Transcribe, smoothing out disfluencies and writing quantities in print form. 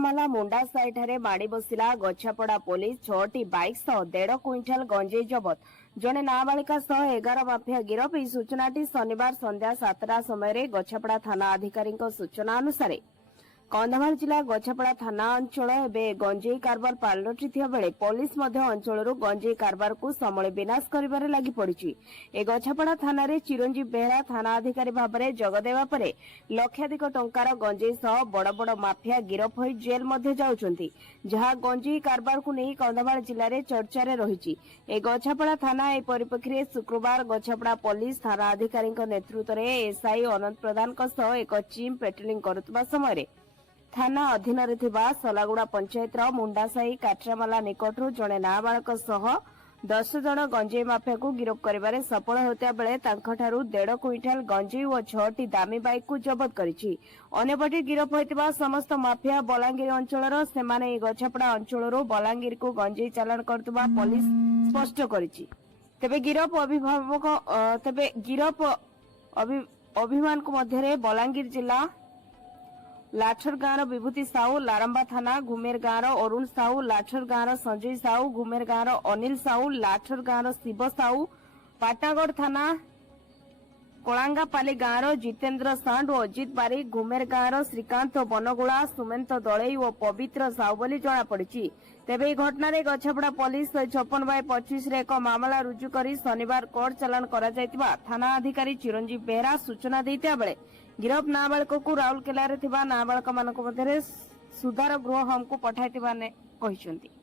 काट्रामाला मुंडा साइठारे माड़ी बसिला गछापड़ा police 6टी bike सह 1.5 quintal गंजेई जबत जड़े नाबालिका सह 11 माफिया गिरफ। यह सूचनाटी शनिवार संध्या 7टा समय गछापड़ा थाना अधिकारी सूचना अनुसार कंधमाल जिला गछापड़ा थाना अंचल एवं गंजेई कारबार पालटिथिबा बेले पुलिस अंचल गंजेई कारबार को समूले विनाश करिबारे लागि पड़िछि। ए गछापड़ा थाना रे चिरंजीव बेहरा थाना अधिकारी भाबरे जगदेवा परे लक्षाधिक टंकार गंजेई सह बड़ बड़ माफिया गिरफ होई जेल मध्ये जाउछंती, जहा गंजेई कारबार को नहीं कंधमाल जिले में चर्चा रे रहिछि। ए गछापड़ा थाना ए परिप्रेक्षी शुक्रवार गछापड़ा पुलिस थाना अधिकारी नेतृत्व में एसआई अनंत प्रधान एक टीम पेट्रोलिंग करुवा समय थाना अधीन सलागुड़ा पंचायत मुंडासाही काट्रामाला निकटू जड़े नाबालक सह 10 जन गंजेई माफिया को गिरफ करिबारे सफल होता बेले 1.5 क्विंटाल गंजेई और 6टी दामी बाइक को जबत करिछि। अन्यपटे गिरफ होइतिबा समस्त माफिया बलांगीर अंचलर सेमाने गछापड़ा अंचलर बलांगीर को गंजेई चालान करतबा पुलिस स्पष्ट करिछि। तेबे गिरफ अभिमान को मध्यरे बलांगीर जिला लाठर गाँव विभूति साहू, लारंबा थाना घुमेर गाँव अरुण साहू, लाठर गाँव संजय साहू, घुमेर गाँव अनिल साहू, लाठर गाँव शिव साहू, पाटागढ़ थाना कोलांगापाली गाँव जितेंद्र सांड और अजित बारिक, घुमेर गाँव श्रीकांत बनगुड़ा, सुमेंत दलई और पवित्र साहू बोली जଣାपड़ी। तेबे घटना गछापड़ा पुलिस 56/25 रे एक मामला रुजु करी शनिवार कोर्ट चालान करा जायतिबा थाना अधिकारी चिरंजीव बेहरा सूचना देता बेले गिरफ नाबालिक को राउरकेला रे थिबा नाबालिक मानक मध्यरे सुधार गृह होम को पठाइतिबा ने कहिसंती।